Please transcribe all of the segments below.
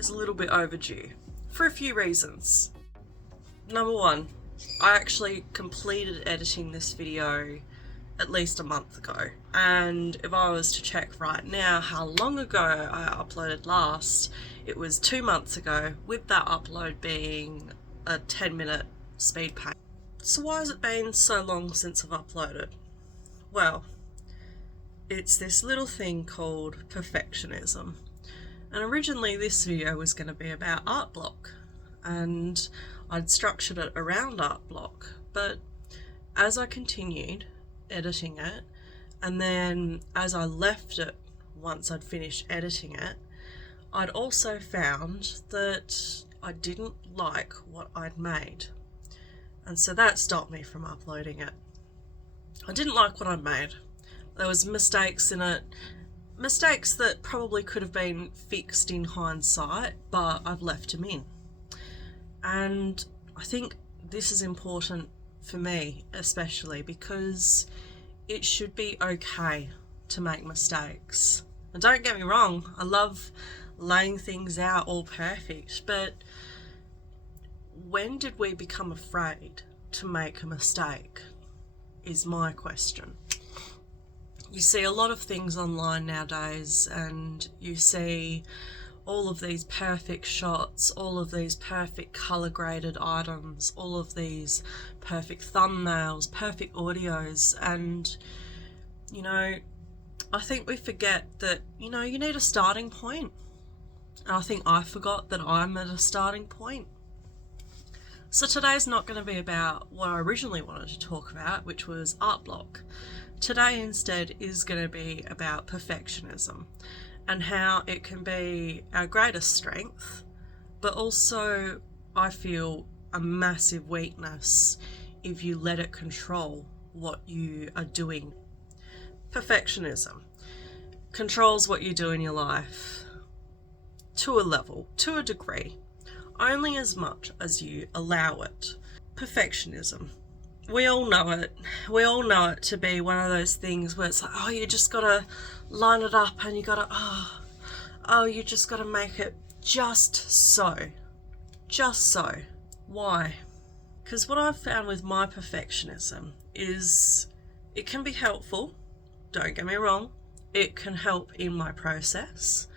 is a little bit overdue for a few reasons. Number one, I actually completed editing this video at least a month ago, and if I was to check right now how long ago I uploaded last, it was 2 months ago, with that upload being a 10-minute speed pace. So why has it been so long since I've uploaded? Well, it's this little thing called perfectionism. And originally this video was going to be about art block, and I'd structured it around art block, but as I continued editing it, and then as I left it once I'd finished editing it, I'd also found that I didn't like what I'd made, and so that stopped me from uploading it. I didn't like what I'd made. There was mistakes in it, mistakes that probably could have been fixed in hindsight, but I've left them in. And I think this is important for me, especially because it should be okay to make mistakes. And don't get me wrong, I love laying things out all perfect, but when did we become afraid to make a mistake is my question. You see a lot of things online nowadays, and you see all of these perfect shots, all of these perfect color graded items, all of these perfect thumbnails, perfect audios, and you know, I think we forget that, you know, you need a starting point. And I think I forgot that I'm at a starting point. So today's not going to be about what I originally wanted to talk about, which was art block. Today instead is going to be about perfectionism and how it can be our greatest strength, but also I feel a massive weakness if you let it control what you are doing. Perfectionism controls what you do in your life to a level, to a degree, only as much as you allow it. Perfectionism, we all know it. We all know it to be one of those things where it's like, oh, you just gotta line it up, and you gotta, you just gotta make it just so. Just so. Why? Because what I've found with my perfectionism is it can be helpful, don't get me wrong. It can help in my process.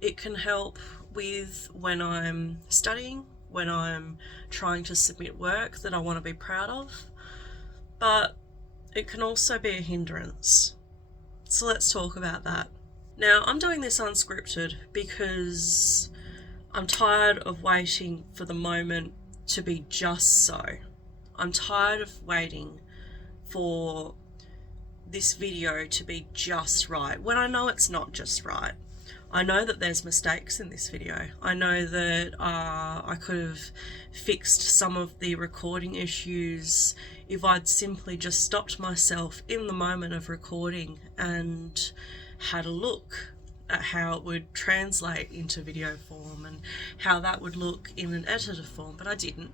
It can help with when I'm studying, when I'm trying to submit work that I want to be proud of. But it can also be a hindrance. So let's talk about that. Now, I'm doing this unscripted because I'm tired of waiting for the moment to be just so. I'm tired of waiting for this video to be just right when I know it's not just right. I know that there's mistakes in this video. I know that I could have fixed some of the recording issues if I'd simply just stopped myself in the moment of recording and had a look at how it would translate into video form and how that would look in an edited form, but I didn't.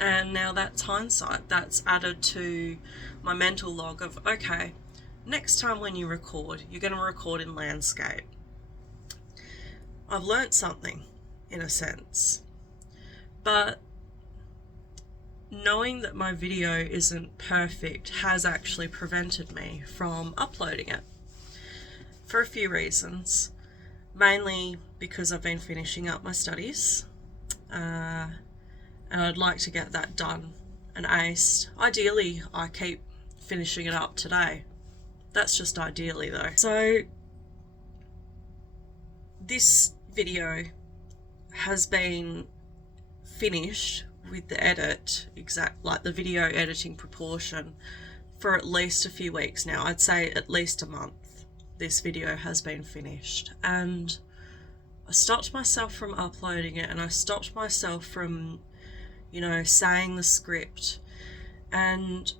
And now that's hindsight. That's added to my mental log of, okay, next time when you record, you're going to record in landscape. I've learnt something, in a sense. But knowing that my video isn't perfect has actually prevented me from uploading it for a few reasons. Mainly because I've been finishing up my studies, and I'd like to get that done and aced. Ideally, I keep finishing it up today. That's just ideally though. So this video has been finished with the edit, like the video editing proportion, for at least a few weeks now. I'd say at least a month this video has been finished, and I stopped myself from uploading it, and I stopped myself from, you know, saying the script, and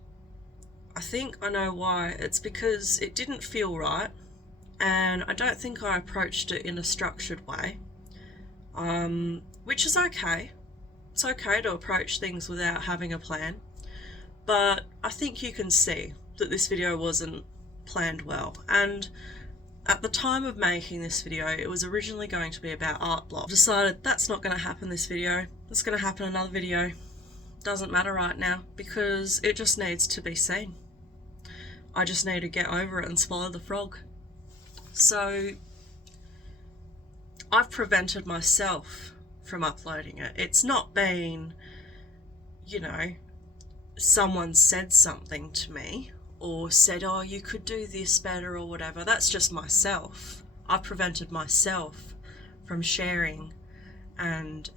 I think I know why. It's because it didn't feel right, and I don't think I approached it in a structured way, which is okay. It's okay to approach things without having a plan, but I think you can see that this video wasn't planned well, and At the time of making this video, it was originally going to be about art block. I decided that's not going to happen this video. It's going to happen another video. Doesn't matter right now because it just needs to be seen. I just need to get over it and swallow the frog. So I've prevented myself from uploading it. It's not been, you know, someone said something to me or said, oh, you could do this better or whatever. That's just myself. I've prevented myself from sharing and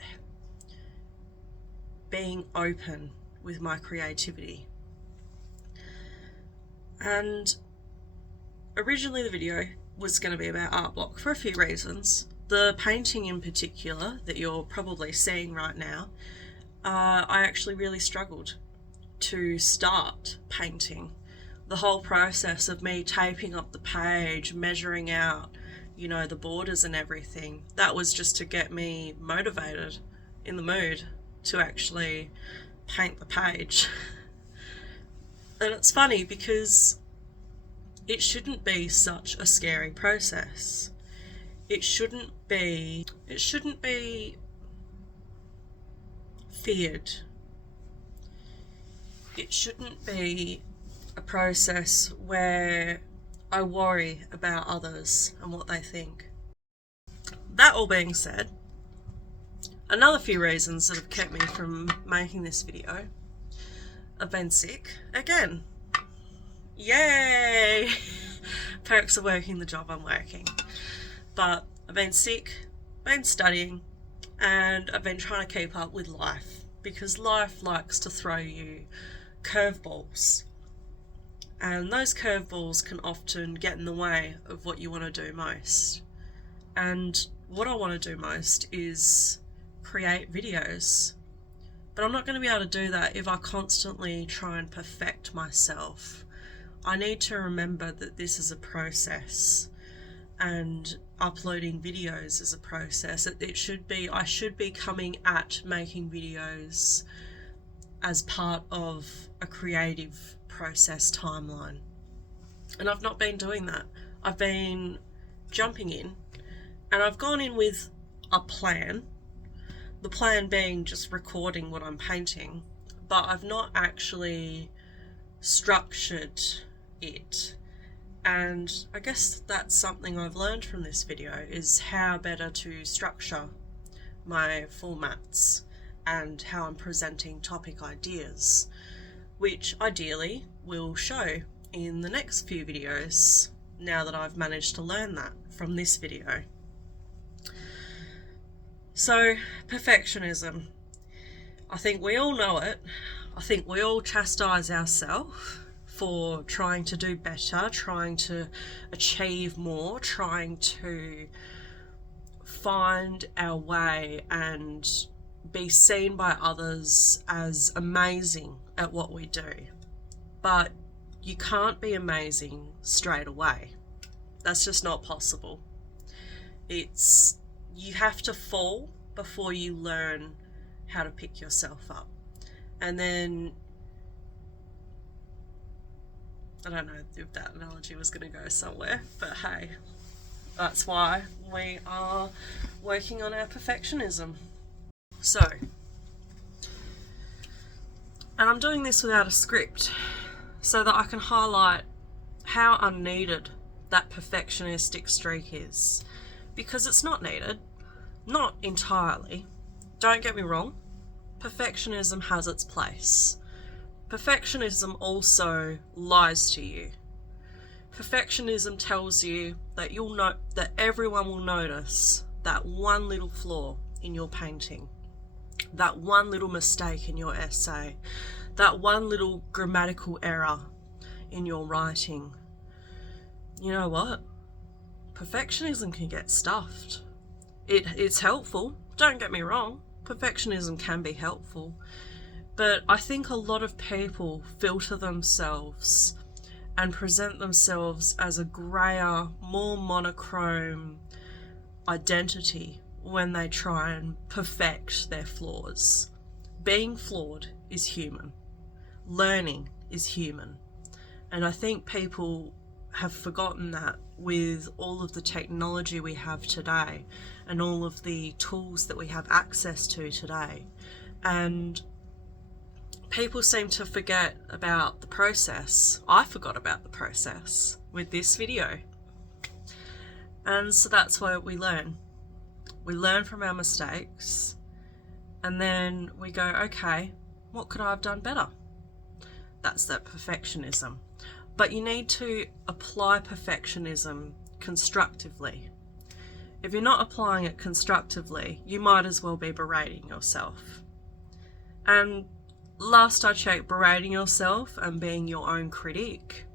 being open with my creativity. And originally the video was going to be about art block for a few reasons. The painting in particular that you're probably seeing right now, I actually really struggled to start painting. The whole process of me taping up the page, measuring out, you know, the borders and everything, that was just to get me motivated, in the mood to actually paint the page. And it's funny because it shouldn't be such a scary process. It shouldn't be feared. It shouldn't be a process where I worry about others and what they think. That all being said, another few reasons that have kept me from making this video. I've been sick again. Yay! Perks of working the job I'm working. But I've been sick, been studying, and I've been trying to keep up with life because life likes to throw you curveballs. And those curveballs can often get in the way of what you want to do most. And what I want to do most is create videos. But I'm not going to be able to do that if I constantly try and perfect myself. I need to remember that this is a process, and uploading videos is a process. I should be coming at making videos as part of a creative process timeline. And I've not been doing that. I've been jumping in, and I've gone in with a plan. The plan being just recording what I'm painting, but I've not actually structured it. And I guess that's something I've learned from this video, is how better to structure my formats and how I'm presenting topic ideas, which ideally will show in the next few videos now that I've managed to learn that from this video. So, perfectionism. I think we all know it. I think we all chastise ourselves for trying to do better, trying to achieve more, trying to find our way and be seen by others as amazing at what we do. But you can't be amazing straight away. That's just not possible. You have to fall before you learn how to pick yourself up. And then, I don't know if that analogy was going to go somewhere, but hey, that's why we are working on our perfectionism. So, and I'm doing this without a script so that I can highlight how unneeded that perfectionistic streak is. Because it's not needed, not entirely. Don't get me wrong, perfectionism has its place. Perfectionism also lies to you. Perfectionism tells you that that everyone will notice that one little flaw in your painting, that one little mistake in your essay, that one little grammatical error in your writing. You know what? Perfectionism can get stuffed. It's helpful, don't get me wrong, perfectionism can be helpful, but I think a lot of people filter themselves and present themselves as a grayer, more monochrome identity when they try and perfect their flaws. Being flawed is human. Learning is human. And I think people have forgotten that with all of the technology we have today and all of the tools that we have access to today. And people seem to forget about the process. I forgot about the process with this video. And so that's why we learn. We learn from our mistakes, and then we go, okay, what could I have done better? That's that perfectionism. But you need to apply perfectionism constructively. If you're not applying it constructively, you might as well be berating yourself. And last I checked, berating yourself and being your own critic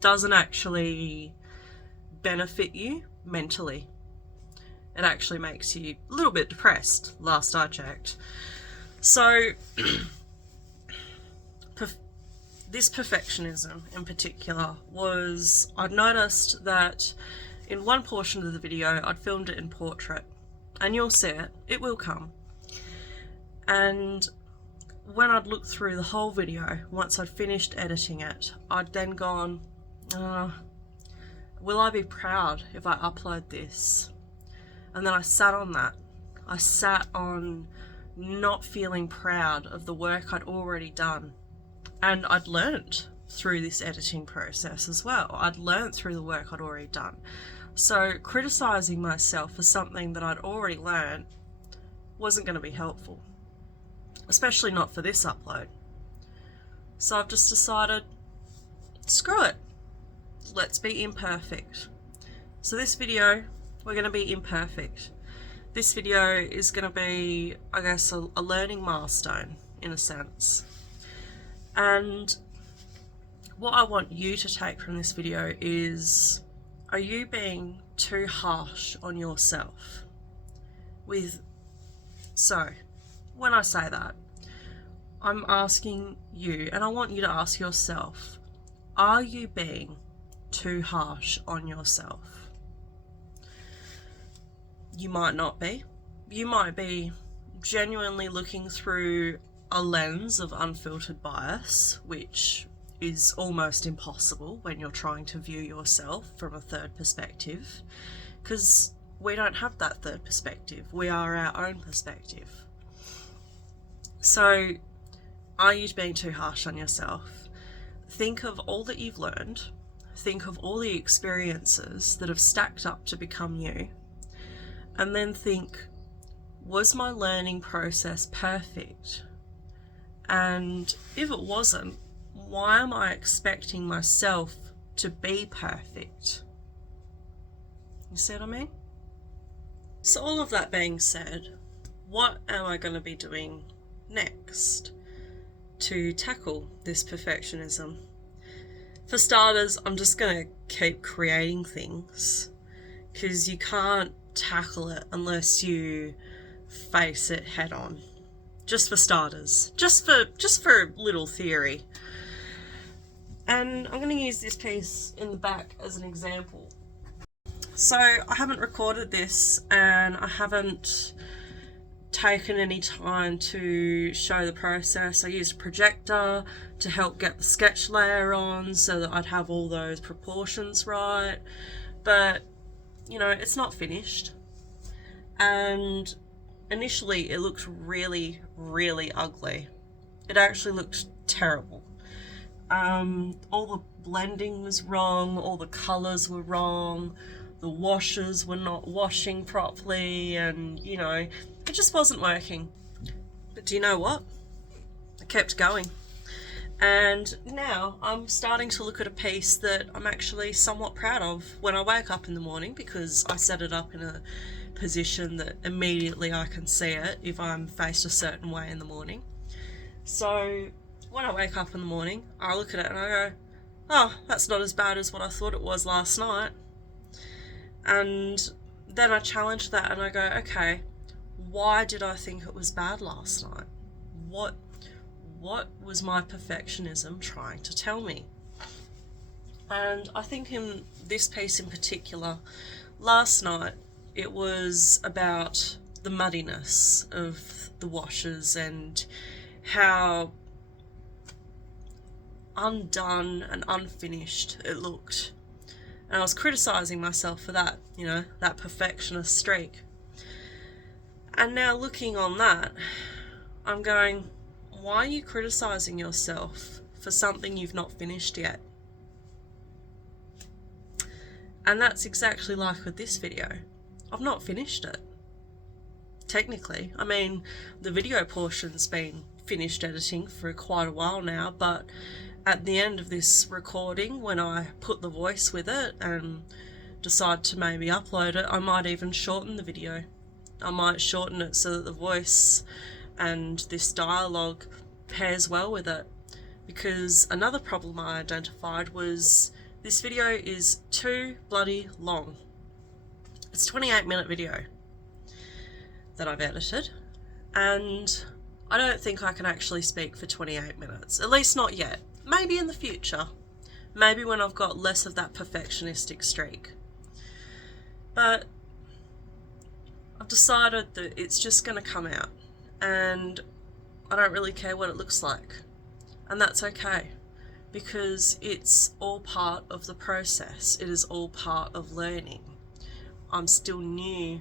doesn't actually benefit you mentally. It actually makes you a little bit depressed, last I checked. So this perfectionism in particular was, I'd noticed that in one portion of the video I'd filmed it in portrait, and you'll see it, it will come. And when I'd looked through the whole video, once I'd finished editing it, I'd then gone, will I be proud if I upload this? And then I sat on that. I sat on not feeling proud of the work I'd already done. And I'd learnt through this editing process as well. I'd learnt through the work I'd already done. So criticising myself for something that I'd already learnt wasn't going to be helpful. Especially not for this upload. So I've just decided, screw it. Let's be imperfect. So this video, we're going to be imperfect. This video is going to be, I guess, a learning milestone in a sense. And what I want you to take from this video is, are you being too harsh on yourself? So, when I say that, I'm asking you, and I want you to ask yourself, are you being too harsh on yourself? You might not be. You might be genuinely looking through a lens of unfiltered bias, which is almost impossible when you're trying to view yourself from a third perspective, because we don't have that third perspective. We are our own perspective. So, are you being too harsh on yourself? Think of all that you've learned. Think of all the experiences that have stacked up to become you. And then think, was my learning process perfect? And if it wasn't, why am I expecting myself to be perfect? You see what I mean? So all of that being said, what am I going to be doing next to tackle this perfectionism? For starters, I'm just going to keep creating things, because you can't tackle it unless you face it head on. Just for starters, just for a little theory. And I'm going to use this piece in the back as an example. So I haven't recorded this, and I haven't taken any time to show the process. I used a projector to help get the sketch layer on so that I'd have all those proportions right. But, you know, it's not finished. And initially it looked really, really ugly. It actually looked terrible. All the blending was wrong, all the colours were wrong, the washers were not washing properly, and, you know, it just wasn't working. But do you know what? I kept going. And now I'm starting to look at a piece that I'm actually somewhat proud of when I wake up in the morning, because I set it up in a position that immediately I can see it if I'm faced a certain way in the morning. So when I wake up in the morning, I look at it and I go, oh, that's not as bad as what I thought it was last night. And then I challenge that and I go, okay, why did I think it was bad last night? What was my perfectionism trying to tell me? And I think in this piece in particular, last night, it was about the muddiness of the washes and how undone and unfinished it looked. And I was criticising myself for that, that perfectionist streak. And now looking on that, I'm going, why are you criticising yourself for something you've not finished yet? And that's exactly like with this video. I've not finished it. Technically. I mean, the video portion's been finished editing for quite a while now, but at the end of this recording, when I put the voice with it and decide to maybe upload it, I might even shorten the video. I might shorten it so that the voice and this dialogue pairs well with it. Because another problem I identified was this video is too bloody long. It's a 28-minute video that I've edited, and I don't think I can actually speak for 28 minutes, at least not yet. Maybe in the future, maybe when I've got less of that perfectionistic streak. But I've decided that it's just going to come out, and I don't really care what it looks like, and that's okay, because it's all part of the process. It is all part of learning. I'm still new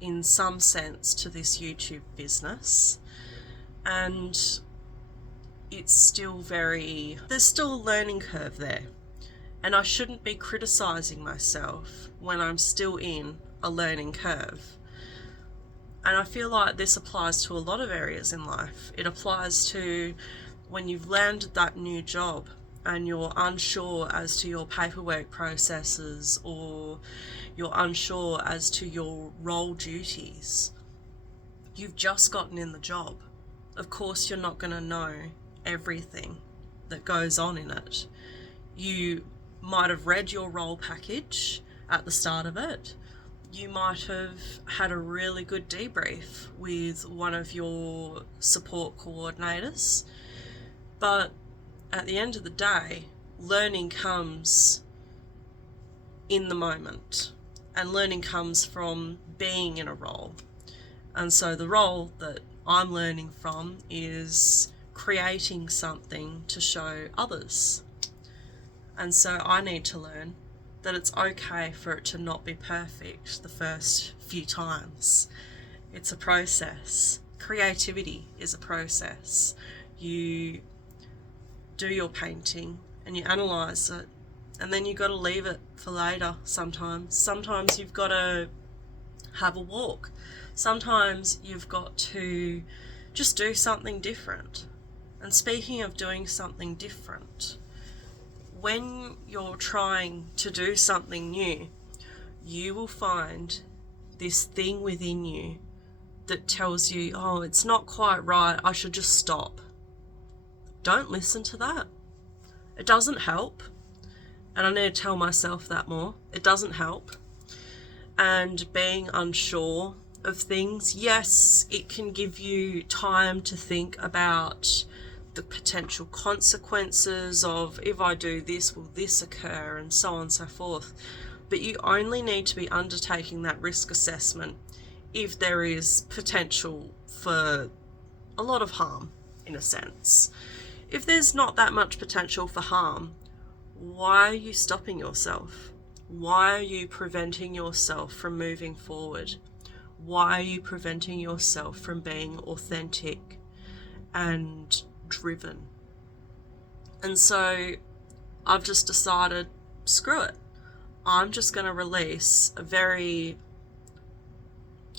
in some sense to this YouTube business, and it's still there's still a learning curve there, and I shouldn't be criticizing myself when I'm still in a learning curve. And I feel like this applies to a lot of areas in life. It applies to when you've landed that new job and you're unsure as to your paperwork processes, or you're unsure as to your role duties. You've just gotten in the job. Of course, you're not going to know everything that goes on in it. You might have read your role package at the start of it. You might have had a really good debrief with one of your support coordinators. But at the end of the day, learning comes in the moment, and learning comes from being in a role. And so the role that I'm learning from is creating something to show others. And so I need to learn that it's okay for it to not be perfect the first few times. It's a process. Creativity is a process. You do your painting and you analyse it, and then you've got to leave it for later sometimes. Sometimes you've got to have a walk. Sometimes you've got to just do something different. And speaking of doing something different, when you're trying to do something new, you will find this thing within you that tells you, oh, it's not quite right, I should just stop. Don't listen to that. It doesn't help. And I need to tell myself that more. It doesn't help. And being unsure of things, yes, it can give you time to think about the potential consequences of, if I do this, will this occur, and so on and so forth. But you only need to be undertaking that risk assessment if there is potential for a lot of harm, in a sense. If there's not that much potential for harm, why are you stopping yourself? Why are you preventing yourself from moving forward? Why are you preventing yourself from being authentic and driven? And so I've just decided, screw it. I'm just going to release a very,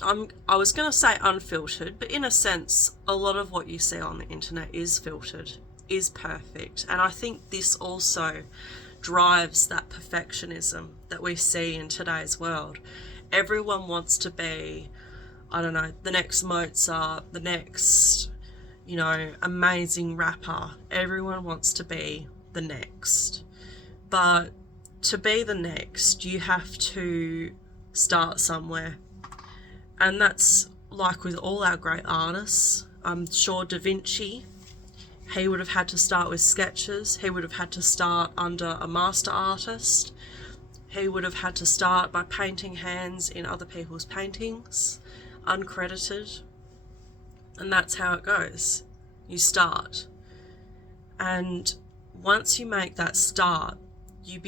I was going to say unfiltered, but in a sense, a lot of what you see on the internet is filtered, is perfect. And I think this also drives that perfectionism that we see in today's world. Everyone wants to be, I don't know, the next Mozart, the next, amazing rapper. Everyone wants to be the next. But to be the next, you have to start somewhere. And that's like with all our great artists. I'm sure Da Vinci, he would have had to start with sketches. He would have had to start under a master artist. He would have had to start by painting hands in other people's paintings, uncredited. And that's how it goes. You start. And once you make that start, you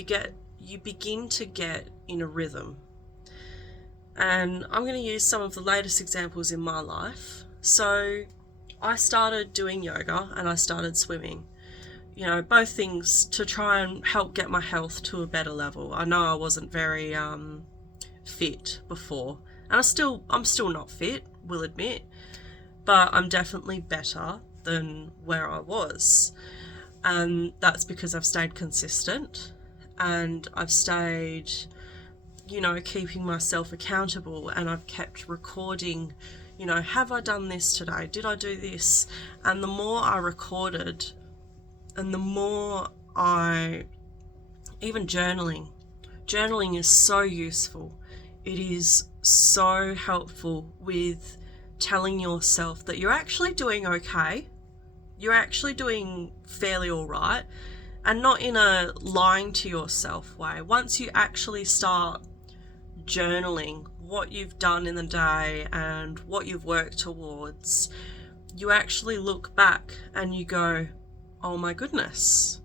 you begin to get in a rhythm. And I'm going to use some of the latest examples in my life. So I started doing yoga and I started swimming. You know, both things to try and help get my health to a better level. I know I wasn't very fit before, and I'm still not fit, will admit, but I'm definitely better than where I was. And that's because I've stayed consistent and I've stayed, you know, keeping myself accountable, and I've kept recording, you know, have I done this today? Did I do this? And the more I recorded, and the more even journaling is so useful. It is so helpful with telling yourself that you're actually doing okay. You're actually doing fairly all right, and not in a lying to yourself way. Once you actually start journaling what you've done in the day and what you've worked towards, you actually look back and you go, oh my goodness,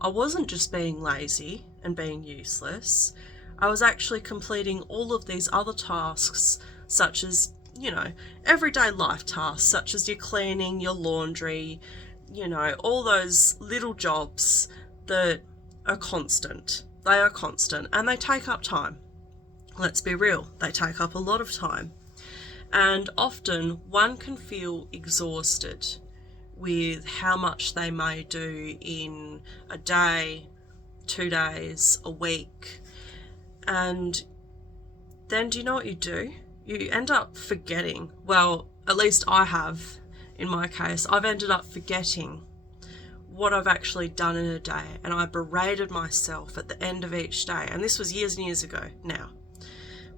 I wasn't just being lazy and being useless. I was actually completing all of these other tasks, such as, you know, everyday life tasks, such as your cleaning, your laundry, you know, all those little jobs that are constant. They are constant and they take up time. Let's be real, they take up a lot of time. And often one can feel exhausted with how much they may do in a day, 2 days, a week. And then do you know what you do? You end up forgetting. Well, at least I have, in my case, I've ended up forgetting what I've actually done in a day. And I berated myself at the end of each day. And this was years and years ago now.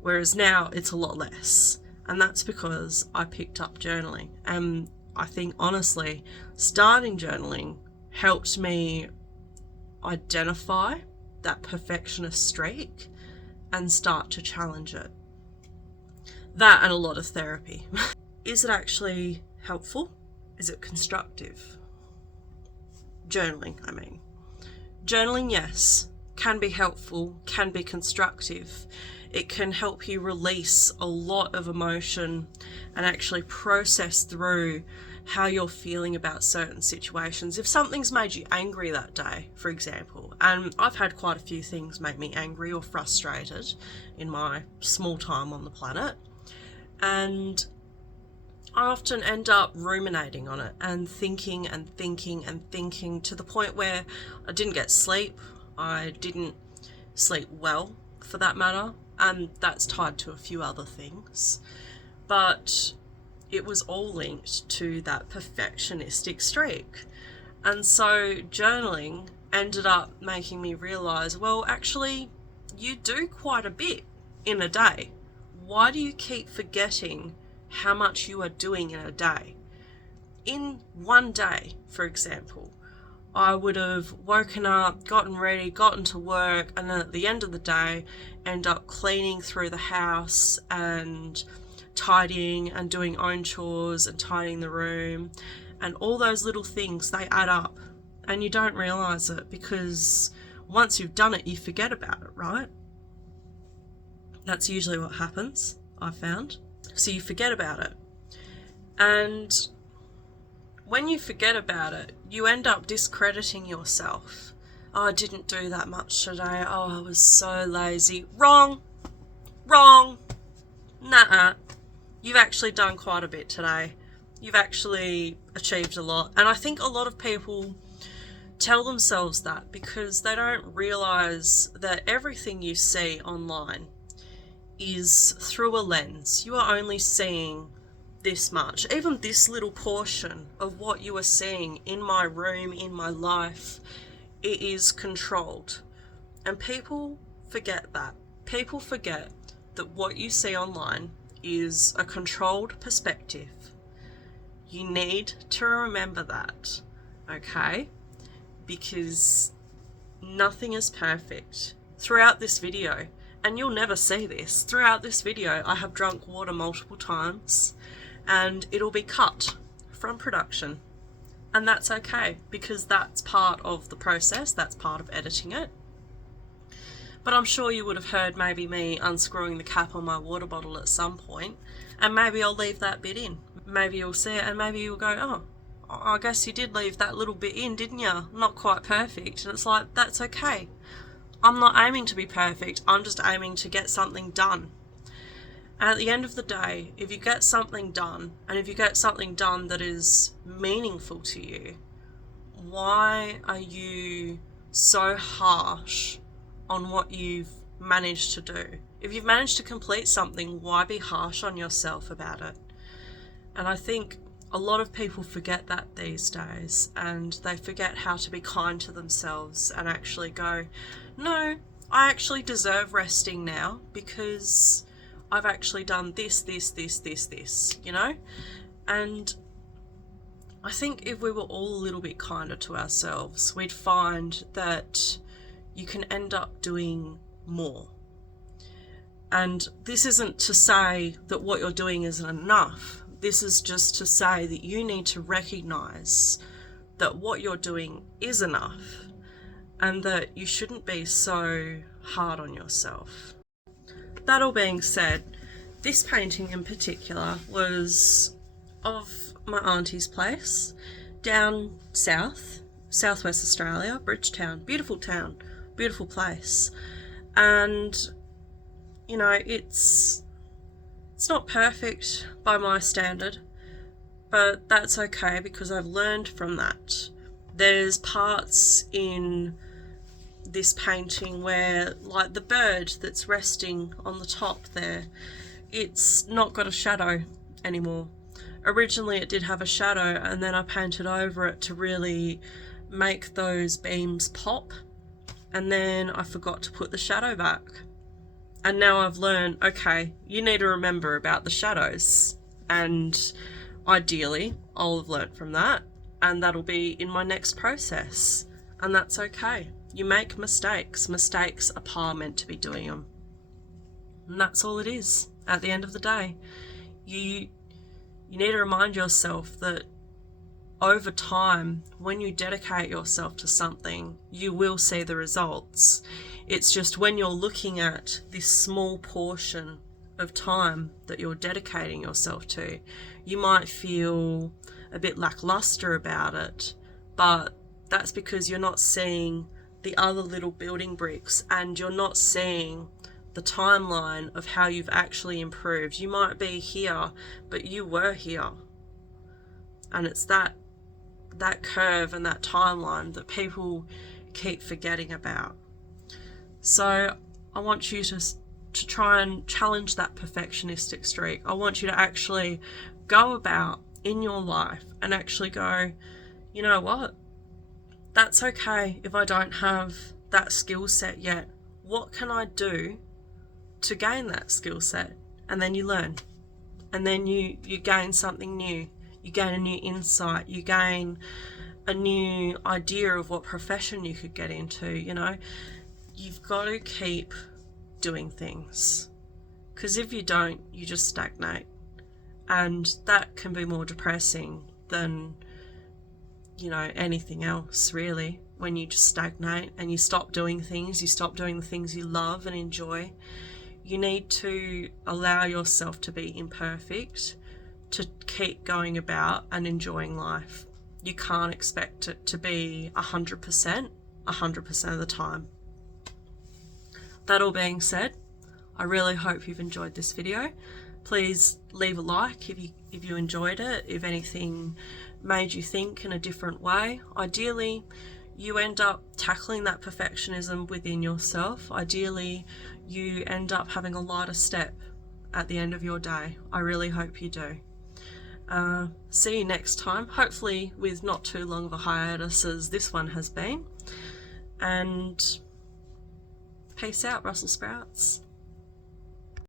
Whereas now it's a lot less. And that's because I picked up journaling. And I think, honestly, starting journaling helped me identify that perfectionist streak and start to challenge it. That and a lot of therapy. Is it actually helpful? Is it constructive? Journaling, I mean. Journaling, yes, can be helpful, can be constructive. It can help you release a lot of emotion and actually process through how you're feeling about certain situations. If something's made you angry that day, for example, and I've had quite a few things make me angry or frustrated in my small time on the planet, and I often end up ruminating on it and thinking and thinking and thinking to the point where I didn't get sleep. I didn't sleep well, for that matter, and that's tied to a few other things. But it was all linked to that perfectionistic streak. And so journaling ended up making me realize, well, actually, you do quite a bit in a day. Why do you keep forgetting how much you are doing in a day? In one day, for example, I would have woken up, gotten ready, gotten to work, and then at the end of the day, end up cleaning through the house and tidying and doing own chores and tidying the room, and all those little things, they add up and you don't realize it because once you've done it, you forget about it, right? That's usually what happens, I've found. So you forget about it, and when you forget about it, you end up discrediting yourself. Oh, I didn't do that much today. Oh, I was so lazy. Wrong. Nah. You've actually done quite a bit today. You've actually achieved a lot. And I think a lot of people tell themselves that because they don't realize that everything you see online is through a lens. You are only seeing this much. Even this little portion of what you are seeing in my room, in my life, it is controlled. And people forget that. People forget that what you see online is a controlled perspective. You need to remember that, okay? Because nothing is perfect. Throughout this video, and you'll never see this, throughout this video I have drunk water multiple times and it'll be cut from production. And that's okay because that's part of the process, that's part of editing it. But I'm sure you would have heard maybe me unscrewing the cap on my water bottle at some point, and maybe I'll leave that bit in. Maybe you'll see it and maybe you'll go, oh, I guess you did leave that little bit in, didn't you? Not quite perfect. And it's like, that's okay. I'm not aiming to be perfect. I'm just aiming to get something done. And at the end of the day, if you get something done, and if you get something done that is meaningful to you, why are you so harsh on what you've managed to do? If you've managed to complete something, why be harsh on yourself about it? And I think a lot of people forget that these days, and they forget how to be kind to themselves and actually go, no, I actually deserve resting now because I've actually done this, you know? And I think if we were all a little bit kinder to ourselves, we'd find that you can end up doing more. And this isn't to say that what you're doing isn't enough. This is just to say that you need to recognize that what you're doing is enough and that you shouldn't be so hard on yourself. That all being said, this painting in particular was of my auntie's place down southwest Australia, Bridgetown. Beautiful town, beautiful place. And, you know, it's not perfect by my standard, but that's okay because I've learned from that. There's parts in this painting where, like the bird that's resting on the top there, it's not got a shadow anymore. Originally it did have a shadow, and then I painted over it to really make those beams pop, and then I forgot to put the shadow back. And now I've learned, okay, you need to remember about the shadows, and ideally I'll have learnt from that, and that'll be in my next process, and that's okay. You make mistakes. Mistakes are par meant to be doing them, and that's all it is. At the end of the day, you need to remind yourself that over time, when you dedicate yourself to something, you will see the results. It's just when you're looking at this small portion of time that you're dedicating yourself to, you might feel a bit lackluster about it, but that's because you're not seeing the other little building bricks, and you're not seeing the timeline of how you've actually improved. You might be here, but you were here. And it's that curve and that timeline that people keep forgetting about. So I want you to try and challenge that perfectionistic streak. I want you to actually go about in your life and actually go, you know what? That's okay if I don't have that skill set yet. What can I do to gain that skill set? And then you learn. And then you gain something new. You gain a new insight. You gain a new idea of what profession you could get into, you know? You've got to keep doing things. Because if you don't, you just stagnate. And that can be more depressing than, you know, anything else, really. When you just stagnate and you stop doing things, you stop doing the things you love and enjoy. You need to allow yourself to be imperfect, to keep going about and enjoying life. You can't expect it to be 100% of the time. That all being said, I really hope you've enjoyed this video. Please leave a like if you enjoyed it, if anything made you think in a different way. Ideally, you end up tackling that perfectionism within yourself. Ideally, you end up having a lighter step at the end of your day. I really hope you do. See you next time, hopefully with not too long of a hiatus as this one has been. And peace out, Brussels sprouts.